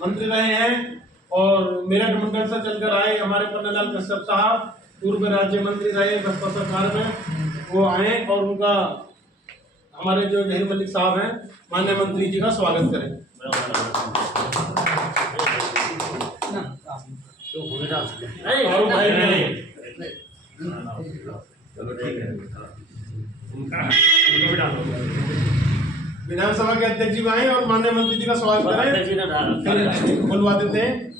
मंत्री रहे हैं और मेरठ मंडल से चलकर आए हमारे पन्नालाल कश्यप साहब, पूर्व राज्य मंत्री रहे बसपा सरकार में, वो आए और उनका हमारे जो जहीर मलिक साहब हैं माननीय मंत्री जी का स्वागत करें। विधानसभा के अध्यक्ष जी आए और माननीय मंत्री जी का स्वागत करें। बुलवा देते हैं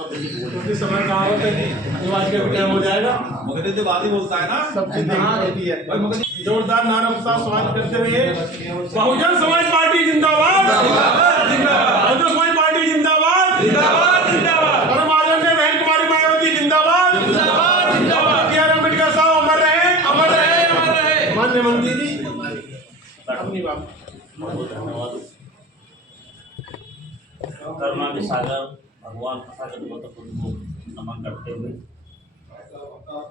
क्योंकि समय का आवत है, जो आज का टाइम हो जाएगा। मगर जो बात ही बोलता है ना सब चीजें जोरदार नारा के साथ स्वागत करते हुए बहुजन समाज पार्टी जिंदाबाद, बहुजन समाज पार्टी जिंदाबाद, परम आदरणीय बहन कुमारी मायावती जिंदाबाद, BR अम्बेडकर साहब अमर रहे, अमर रहे, अमर रहे। माननीय मंत्री जी अपनी बात। बहुत धन्यवाद। करुणा के सागर भगवान तथागत गौतम बुद्ध को नमन करते हुए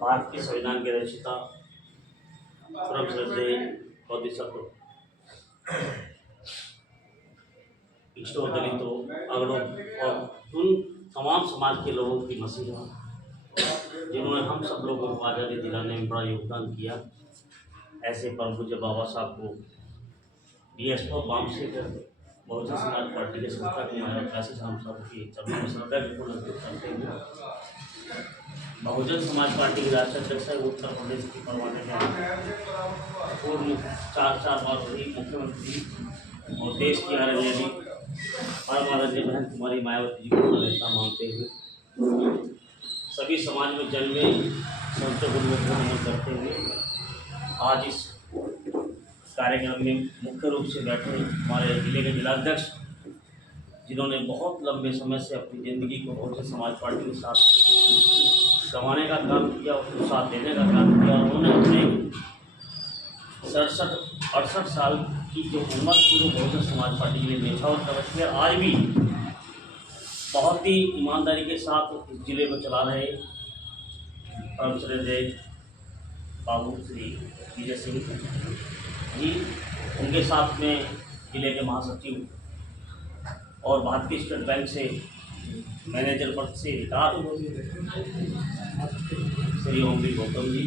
भारत के संविधान के रचयिता परम श्रद्धेय बोधिसत्व पिछड़ों, दलितों, अगड़ों और उन तमाम समाज के लोगों की मसीहा जिन्होंने हम सब लोगों को आज़ादी दिलाने में बड़ा योगदान किया, ऐसे परम पूज्य बाबा साहब को DSO बामशेखर बहुजन समाज पार्टी के संस्था के माध्यम हम सबकी चरणों में श्रद्धापूर्ण करते हुए बहुजन समाज पार्टी के राष्ट्रीय अध्यक्ष उत्तर प्रदेश की परवाने के पूर्व 4 बार रही मुख्यमंत्री और देश की आदरणीय परम आदरणीय बहन कुमारी मायावती जी को नेता मानते हुए सभी समाज में जन्मे संतों को नमन करते हुए आज इस कार्यक्रम में मुख्य रूप से बैठे हमारे जिले के जिलाध्यक्ष, जिन्होंने बहुत लंबे समय से अपनी ज़िंदगी को बहुजन समाज पार्टी के साथ गंवाने का काम किया, उसको साथ देने का काम किया और उन्होंने अपने 67-68 साल की जो उम्र थी वो बहुजन समाज पार्टी के लिए निछावर कर रखी है। आज भी बहुत ही ईमानदारी के साथ इस जिले को चला रहे परम श्रद्धेय बाबू श्री विजय सिंह जी, उनके साथ में जिले के महासचिव और भारतीय स्टेट बैंक से मैनेजर पद से रिटायर श्री ओमवी गौतम जी,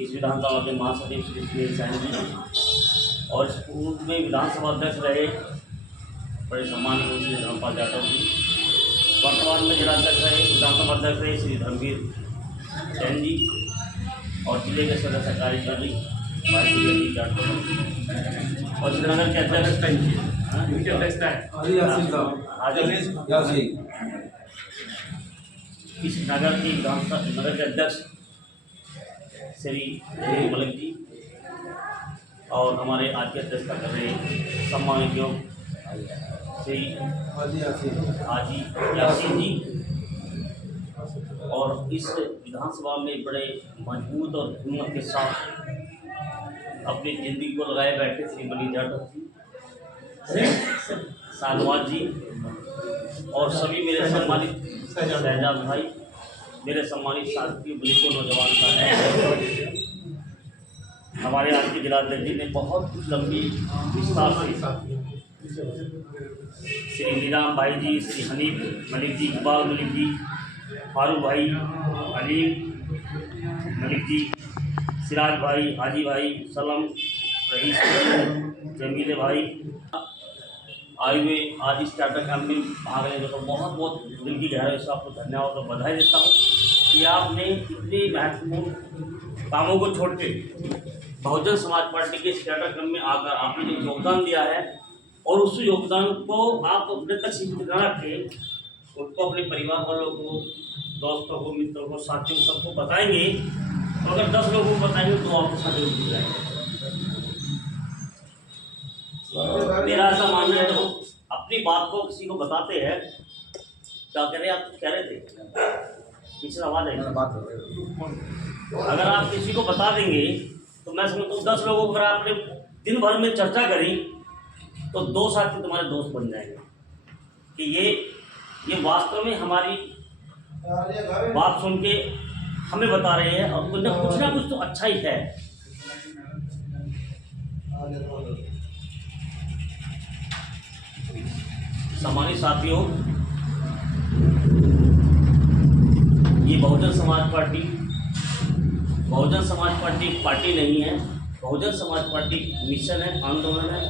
इस विधानसभा के महासचिव श्री सुनील सैन जी और इस पूर्व में विधानसभा अध्यक्ष रहे बड़े सम्मानित श्री धर्मपाल जाटव जी, वर्तमान में जिलाध्यक्ष रहे विधानसभा अध्यक्ष रहे श्री धर्मवीर जैन जी और जिले के सदस्य कार्यकारी भारतीय जाटव और श्रीनगर के अध्यक्ष इस नगर की विधानसभा नगर के अध्यक्ष श्री जहीर मलिक जी और हमारे आज की अध्यक्षता कर रहे सम्मानित योग श्री हाजी यासीन जी और इस विधानसभा में बड़े मजबूत और हिम्मत के साथ अपनी जिंदगी को लगाए बैठे श्री मनी जाटव जी, सानवाज जी और सभी मेरे सम्मानित शहजाद भाई, मेरे सम्मानित साथी बुजुर्ग नौजवान का हमारे आज के जिलाध्यक्ष जी ने बहुत लंबी विस्तार से श्री नीराम भाई जी, श्री हनीफ मलिक जी, इकबाल मलिक जी, फारूक भाई, अलीम मलिक जी, सिराज भाई, हाजी भाई, सलम, रईस, जमीले भाई आए हुए आज इस चार्टर कैंप में भाग लेने तो बहुत बहुत दिल की गहराई से आपको धन्यवाद और बधाई देता हूँ कि आपने इतने महत्वपूर्ण कामों को छोड़ के बहुजन समाज पार्टी के इस चार्टर कैंप में आकर आपने जो योगदान दिया है और उस योगदान को आप अपने तक सीमित न रख के उनको अपने परिवार वालों को, दोस्तों को, मित्रों को, साथियों को सबको बताएंगे। तो अगर 10 लोगों को बताएंगे तो आपको साथ जरूर मिल जाएगा। मेरा ऐसा मानना है तो अपनी बात को किसी को बताते हैं। क्या कह रहे हैं आप? कुछ कह रहे थे पीछे आवाज आई। अगर आप किसी को बता देंगे तो मैं समझता हूँ 10 लोगों को अगर आपने दिन भर में चर्चा करी तो 2 साथी तुम्हारे दोस्त बन जाएंगे कि ये वास्तव में हमारी बात सुन के हमें बता रहे हैं और कुछ ना कुछ तो अच्छा ही है। सम्मानित साथियों, ये बहुजन समाज पार्टी एक पार्टी नहीं है। बहुजन समाज पार्टी मिशन है, आंदोलन है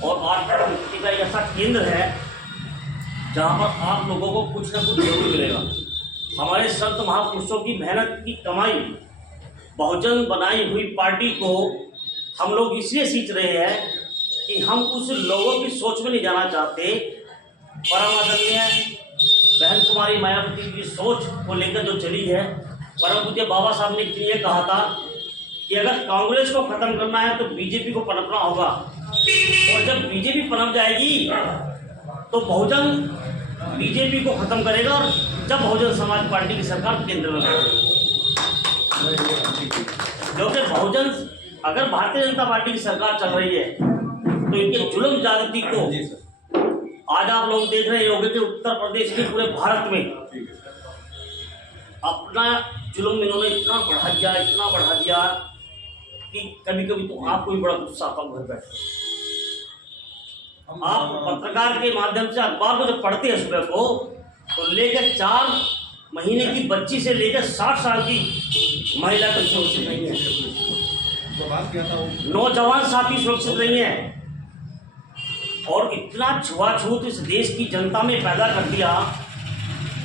और आर्थिक मुक्ति का एक ऐसा केंद्र है जहाँ पर आप लोगों को कुछ न कुछ जरूर मिलेगा। हमारे संत महापुरुषों की मेहनत की कमाई बहुजन बनाई हुई पार्टी को हम लोग इसलिए सींच रहे हैं कि हम कुछ लोगों की सोच में नहीं जाना चाहते। परम आदरणीय बहन कुमारी मायावती की सोच को लेकर जो चली है, परम पूज्य बाबा साहब ने ये कहा था कि अगर कांग्रेस को खत्म करना है तो बीजेपी को पनपना होगा, और जब बीजेपी पनप जाएगी तो बहुजन बीजेपी को खत्म करेगा, और जब बहुजन समाज पार्टी की सरकार केंद्र में बैठेगी। क्योंकि बहुजन, अगर भारतीय जनता पार्टी की सरकार चल रही है तो इनके जुल्म ज्यादती को आज आप लोग देख रहे होंगे कि उत्तर प्रदेश के पूरे भारत में अपना जुल्म इन्होंने इतना बढ़ा दिया कि कभी कभी तो आपको भी बड़ा गुस्सा आता घर बैठे। आप पत्रकार के माध्यम से अखबार को जब पढ़ते हैं सुबह को, तो लेकर 4 महीने की बच्ची से लेकर 60 साल की महिला तक सुरक्षित नहीं है, नौजवान साथी सुरक्षित नहीं है। और इतना छुआछूत इस देश की जनता में पैदा कर दिया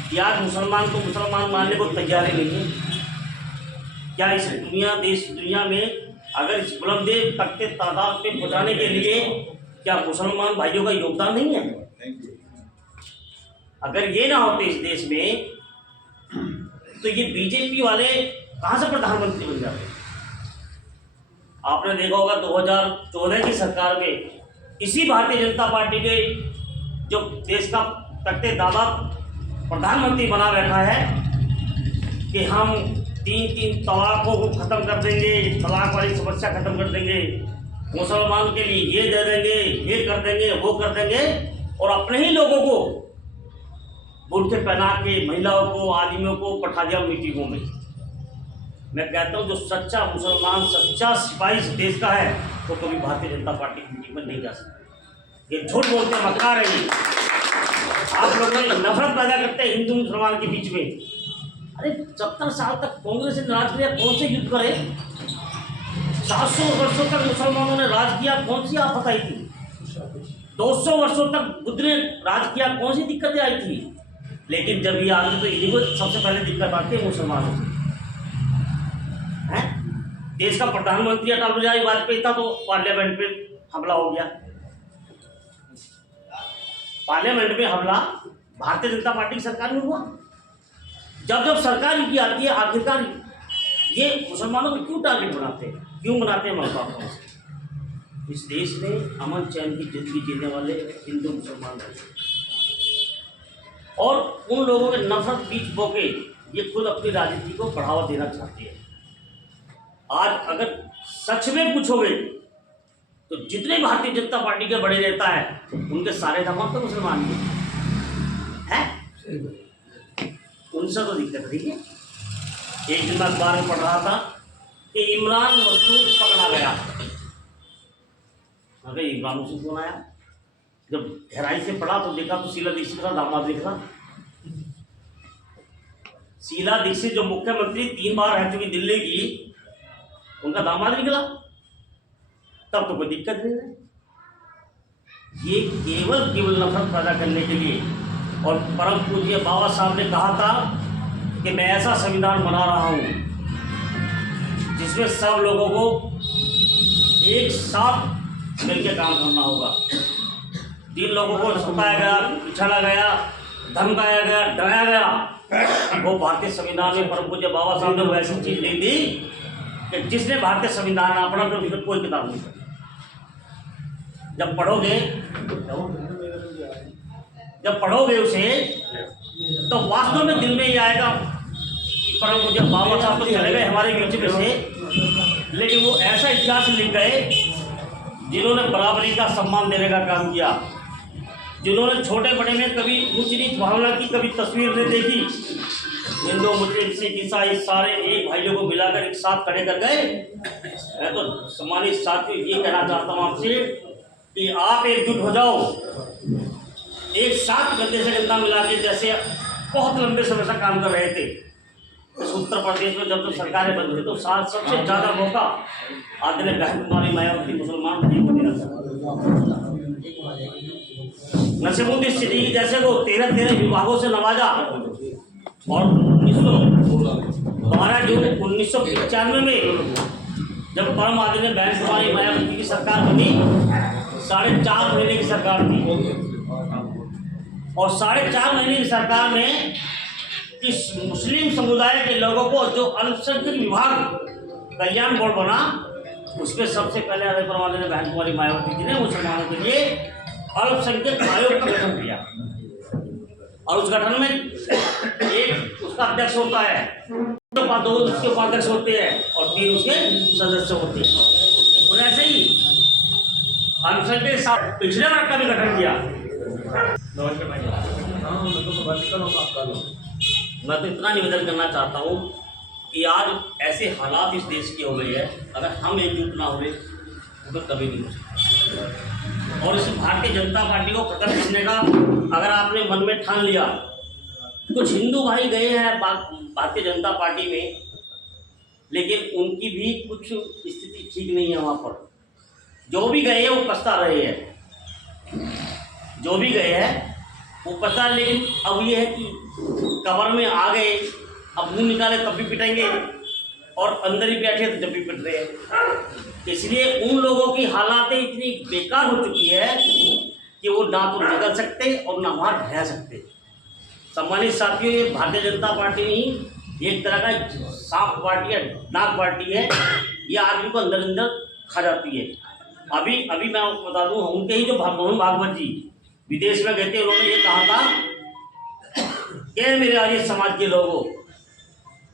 कि आज मुसलमान को मुसलमान मानने को तैयार ही नहीं है। क्या इस दुनिया में अगर इस बुलंदे तक के तादाद पे पहुँचाने के लिए क्या मुसलमान भाइयों का योगदान नहीं है? अगर ये ना होते इस देश में तो ये बीजेपी वाले कहाँ से प्रधानमंत्री बन जाते? आपने देखा होगा 2014 की सरकार में इसी भारतीय जनता पार्टी के जो देश का तख्ते दादा प्रधानमंत्री बना बैठा है कि हम 3 तलाकों को खत्म कर देंगे, तलाक वाली समस्या खत्म कर देंगे, मुसलमान के लिए ये दे देंगे, ये कर देंगे, वो कर देंगे, और अपने ही लोगों को बुर्के पहना के महिलाओं को, आदमियों को पठा दिया मीटिंगों में। मैं कहता हूँ जो सच्चा मुसलमान, सच्चा सिपाही इस देश का है वो तो कभी भारतीय जनता पार्टी की मीटिंग में नहीं जा सकता। ये झूठ बोलते मक्कार है। आप लोग नफरत पैदा करते हैं हिंदू मुसलमान के बीच में। अरे 70 साल तक कांग्रेस ने राज किया, कौन से युद्ध करे? 700 वर्षों तक मुसलमानों ने राज किया, कौन सी आफत आई थी? 200 वर्षों तक बुद्ध ने राज किया, कौन सी दिक्कतें आई थी? लेकिन जब ये आगे तो इन्हीं को सबसे पहले दिक्कत आती है मुसलमानों को। देश का प्रधानमंत्री अटल बिहारी वाजपेयी था तो पार्लियामेंट पे हमला हो गया। पार्लियामेंट में हमला भारतीय जनता पार्टी की सरकार में हुआ। जब सरकार इनकी आती है, आखिरकार ये मुसलमानों को क्यों टारगेट बनाते हैं, क्यों बनाते हैं? मैं बताता हूँ। इस देश में अमन चैन की जिंदगी जीने वाले हिंदू मुसलमान हैं, और उन लोगों के नफरत बीच बोके ये खुद अपनी राजनीति को बढ़ावा देना चाहते हैं। आज अगर सच में पूछोगे तो जितने भारतीय जनता पार्टी के बड़े नेता हैं उनके सारे दामाद तो मुसलमान हैं। उनसे तो दिक्कत नहीं है। एक दिन मैं अखबार में पढ़ रहा था कि इमरान मसूद पकड़ा गया। अगर इमरान मसूद कौन आया? जब गहराई से पढ़ा तो देखा तो शीला दीक्षित का दामाद दिखा। शीला दीक्षित जो मुख्यमंत्री 3 बार रह चुकी दिल्ली की, उनका दामाद निकला, तब तो कोई दिक्कत नहीं है। ये केवल नफरत पैदा करने के लिए। और परम पूज्य बाबा साहब ने कहा था कि मैं ऐसा संविधान बना रहा हूँ जिसमें सब लोगों को एक साथ मिलकर काम करना होगा। 3 लोगों को सताया गया, पिछाड़ा गया, धमकाया गया, डराया गया, वो भारतीय संविधान में परम पूज्य बाबा साहब ने वैसी चीज नहीं दी कि जिसने भारतीय संविधान अपना तो उसमें कोई किताब नहीं पढ़ी। जब पढ़ोगे उसे तो वास्तव में दिल में ये आएगा कि परम पूज्य बाबा साहब तो चले गए हमारे बीच में से, लेकिन वो ऐसा इतिहास लिख गए जिन्होंने बराबरी का सम्मान देने का काम किया, जिन्होंने छोटे बड़े में कभी ऊंच नीच भावना की कभी तस्वीर नहीं देखी। हिंदू मुस्लिम सिख ईसाई सारे एक भाइयों को मिलाकर एक साथ खड़े कर गए। मैं तो सम्मानित साथियों ये कहना चाहता हूँ आपसे कि आप एकजुट हो जाओ, एक साथ गद्दे से गद्दा मिला के जैसे बहुत लंबे समय से काम कर रहे थे। इस उत्तर प्रदेश में जब सरकारें बन रही तो सबसे ज़्यादा मौका आदरणीय बहन कुमारी मायावती मुसलमान भाई को दिया था। नसीमुद्दीन सिद्दीकी जैसे को 13 विभागों से नवाजा और 12 जून 1995 में जब परम आदरणीय बहन कुमारी मायावती की सरकार बनी, 4.5 महीने की सरकार थी और 4.5 महीने की सरकार में इस मुस्लिम समुदाय के लोगों को जो अल्पसंख्यक विभाग कल्याण बोर्ड बना, उसमें सबसे पहले परम आदरणीय बहन कुमारी मायावती जी ने मुसलमानों के लिए अल्पसंख्यक आयोग का गठन किया और उस गठन में एक उसका अध्यक्ष होता है, 2 उसके उपाध्यक्ष होते हैं और 3 उसके सदस्य होते हैं। और ऐसे ही अल्पसंख्यक साथ पिछड़े वर्ग का भी गठन किया। मैं तो इतना निवेदन करना चाहता हूँ कि आज ऐसे हालात इस देश के हो गए हैं, अगर हम एकजुट ना हुए तो कभी नहीं हो सकता। और इस भारतीय जनता पार्टी को खत्म करने का अगर आपने मन में ठान लिया, कुछ हिंदू भाई गए हैं भारतीय जनता पार्टी में, लेकिन उनकी भी कुछ स्थिति ठीक नहीं है वहाँ पर। जो भी गए हैं वो पछता रहे हैं, जो भी गए हैं वो पता। लेकिन अब ये है कि कवर में आ गए, अब मुँह निकाले तब भी पिटेंगे और अंदर ही बैठे तो जब भी पिट रहे हैं। इसलिए उन लोगों की हालातें इतनी बेकार हो चुकी है कि वो ना तो निकल सकते और ना वहाँ रह सकते। सम्मानित साथियों, ये भारतीय जनता पार्टी नहीं, एक तरह का सांप पार्टी है, नाग पार्टी है। ये आदमी को अंदर अंदर खा जाती है। अभी मैं आपको बता दूँ, उनके ही जो मोहन भागवत जी विदेश में गए थे, उन्होंने ये कहा था कि मेरे आर्य समाज के लोगों,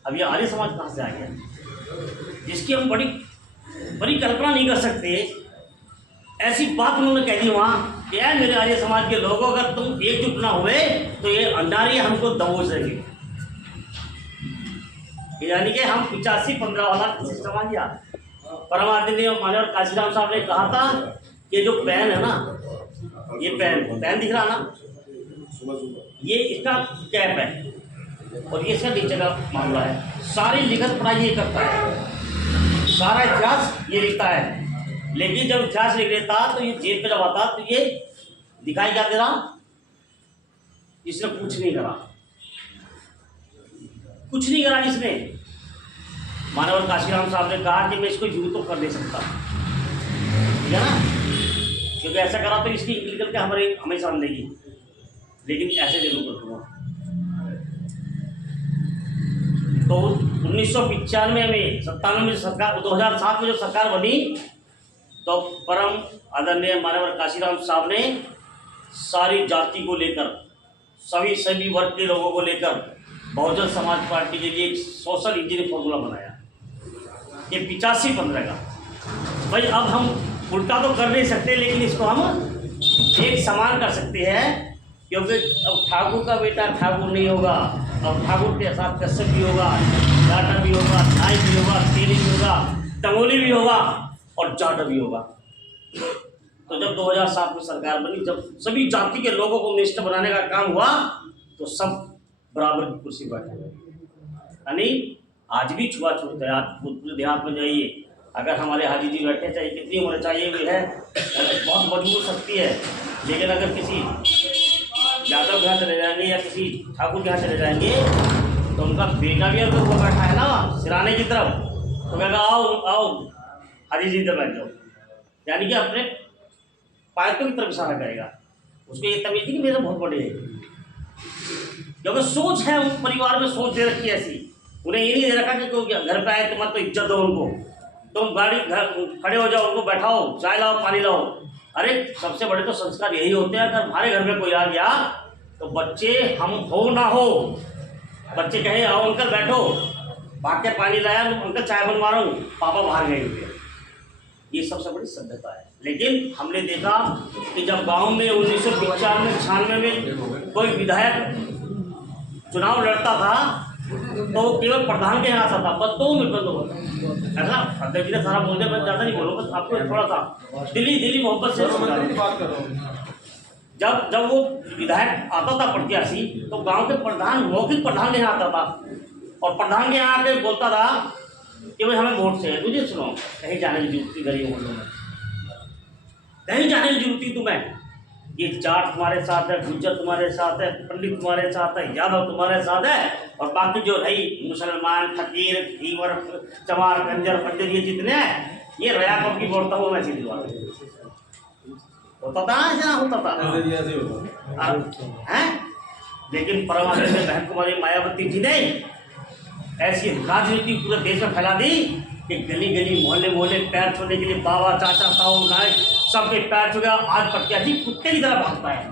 अब ये आर्य समाज कहाँ से आ गया जिसकी हम बड़ी कल्पना नहीं कर सकते। ऐसी बात उन्होंने कह दी वहाँ कि यार मेरे आर्य समाज के लोगों, अगर तुम एकजुट ना हुए तो ये अंडारी हमको दबोच देंगे। यानी कि हम 85-15 वाला सिस्टम आ गया। परम आदरणीय माननीय काशीराम साहब ने कहा था कि जो पेन है ना, ये पेन दिख रहा ना, ये इसका कैप है और ये इसका नीचे का मामला है। सारी लिखत पढ़ाई ये करता है, सारा इतिहास ये लिखता है। लेकिन जब इतिहास लिख लेता तो ये जेब पे जब आता तो ये दिखाई क्या दे रहा, इसने कुछ नहीं करा जिसने। मानव काशीराम साहब ने कहा कि मैं इसको यूं तो कर नहीं सकता, ठीक है ना, क्योंकि ऐसा करा तो इसकी निकल के हमें सामने की, लेकिन ऐसे जरूर कर दूंगा। तो 1995 में 97 में सरकार, 2007 में जब सरकार बनी तो परम आदरणीय मानव काशीराम साहब ने सारी जाति को लेकर, सभी वर्ग के लोगों को लेकर बहुजन समाज पार्टी के लिए एक सोशल इंजीनियरिंग फॉर्मूला बनाया, ये 85-15 का। भाई अब हम उल्टा तो कर नहीं सकते, लेकिन इसको हम एक समान कर सकते हैं, क्योंकि अब ठाकुर का बेटा ठाकुर नहीं होगा, अब ठाकुर के साथ कश्यप भी होगा, जाटा भी होगा, नाई भी होगा, तेली भी होगा, तंगोली भी होगा और जाट भी होगा। तो जब 2007 में सरकार बनी, जब सभी जाति के लोगों को मिनिस्टर बनाने का काम हुआ, तो सब बराबर की कुर्सी बैठे हुए। यानी आज भी छुआछूत है। आज पूरे देहात में जाइए, अगर हमारे हाजी जी बैठे, चाहे कितनी उम्र चाहिए भी है, बहुत मजबूत शक्ति है, लेकिन अगर किसी यादव के यहाँ चले जाएंगे या किसी ठाकुर के यहाँ चले जाएंगे तो उनका बेटा भी अगर वो बैठा है ना सिराने की तरफ, तो कहेगा आओ हाजी जी इधर बैठ जाओ। यानी कि अपने पायतों की तरफ इशारा करेगा। उसको ये तमीज थी कि मेरे बहुत बड़े हैं, क्योंकि सोच है उस परिवार में, सोच दे रखी है ऐसी। उन्हें ये नहीं दे रखा कि कोई घर पे आए तो मत तो इज्जत दो उनको, तुम गाड़ी खड़े हो जाओ, उनको बैठाओ, चाय लाओ, पानी लाओ। अरे सबसे बड़े तो संस्कार यही होते हैं। अगर हमारे घर में कोई आ गया तो बच्चे, हम हो ना हो, बच्चे कहे आओ अंकल बैठो, भाग के पानी लाया, अंकल चाय बनवा रहा हूँ, पापा बाहर गए हुए। ये सबसे बड़ी सभ्यता है। लेकिन हमने देखा कि जब गांव में 1995-96 में कोई विधायक चुनाव लड़ता था तो वो केवल प्रधान के यहाँ आता था, बस 2 मिनट बंद होता ऐसा। अध्यक्ष जी ने सारा बोल दिया, मैं ज़्यादा नहीं बोलूँ, बस आपको थोड़ा सा दिली मोहब्बत से जब वो विधायक आता था प्रत्याशी तो गांव के प्रधान मौखिक प्रधान के यहाँ आता था और प्रधान के यहाँ आके बोलता था कि भाई हमें वोट चाहिए। तुझे सुनो, कहीं जाने की जरूरत थी गरीब मोहल्लों में, कहीं जाने की जरूरत थी तुम्हें? ये जाट तुम्हारे साथ है, गुज्जर तुम्हारे साथ है, पंडित तुम्हारे साथ है, यादव तुम्हारे साथ है, और बाकी जो रही मुसलमान, फकीर, धीवर, चमार, कंजर, पंडित, ये जितने हैं, ये रया कब की वोट था वो मैं सीधी बात होता था, ऐसा होता था हैं? लेकिन परमानंद बहन कुमारी मायावती जी ने ऐसी राजनीति पूरे देश में फैला दी कि गली गली मोहल्ले मोहल्ले पैर छूने के लिए बाबा, चाचा, ताऊ, नाय सबके पैर छू गया। आज प्रत्याशी कुत्ते की तरह भागता है।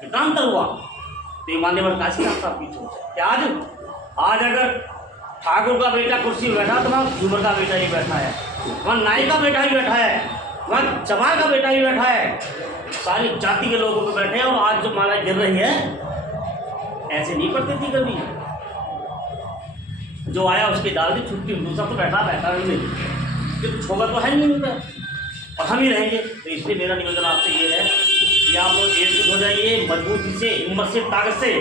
कितना अंतर हुआ? तो ये मान्यवर काशी नाम साहब की सोच कि आज अगर ठाकुर का बेटा कुर्सी में बैठा तो वहाँ झूमर का बेटा ही बैठा है, वहाँ नाई का बेटा ही बैठा है, वहाँ चमार का बेटा ही बैठा है, सारी जाति के लोगों को बैठे हैं। और आज जो माला गिर रही है, ऐसे नहीं पड़ती थी कभी। जो आया उसकी डाल दी, छुट्टी, दूसरा तो बैठा नहीं, तो छोगा तो है नहीं उनका, और हम ही रहेंगे। तो इसलिए मेरा निवेदन आपसे ये है कि आप लोग एकजुट हो जाइए, मजबूती से, हिम्मत से, ताकत से।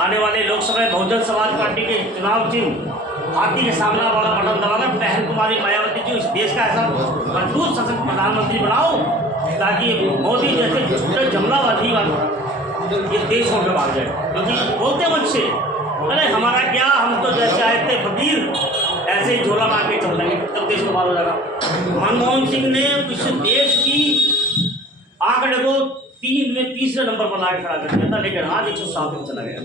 आने वाले लोकसभा में बहुजन समाज पार्टी के चुनाव चिन्ह हाथी के सामने वाला बटन दबाकर बहन कुमारी मायावती जी इस देश का ऐसा मजबूत सशक्त प्रधानमंत्री बनाओ ताकि मोदी जैसे छोटे जमलावादी ये देश छोड़ के भाग जाए। क्योंकि बोलते बच्चे, अरे हमारा क्या, हम तो जैसे आए थे फकीर ऐसे ही झोला मार के चल देंगे, तब देश को हो जाएगा। मनमोहन सिंह ने इस देश की आंकड़े को 3 में तीसरे नंबर पर लाके खड़ा कर दिया था, लेकिन आज 107 में चला गया।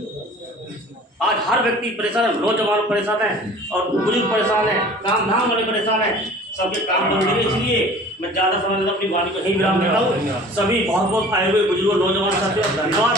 आज हर व्यक्ति परेशान है, नौजवान परेशान है और बुजुर्ग परेशान है, काम धाम वाले परेशान है, सबके काम बंद हुए। इसलिए मैं ज़्यादा समय लेकर अपनी वाणी को यही विराम देता हूँ। सभी बहुत बहुत आए हुए बुजुर्ग नौजवान साथियों धन्यवाद।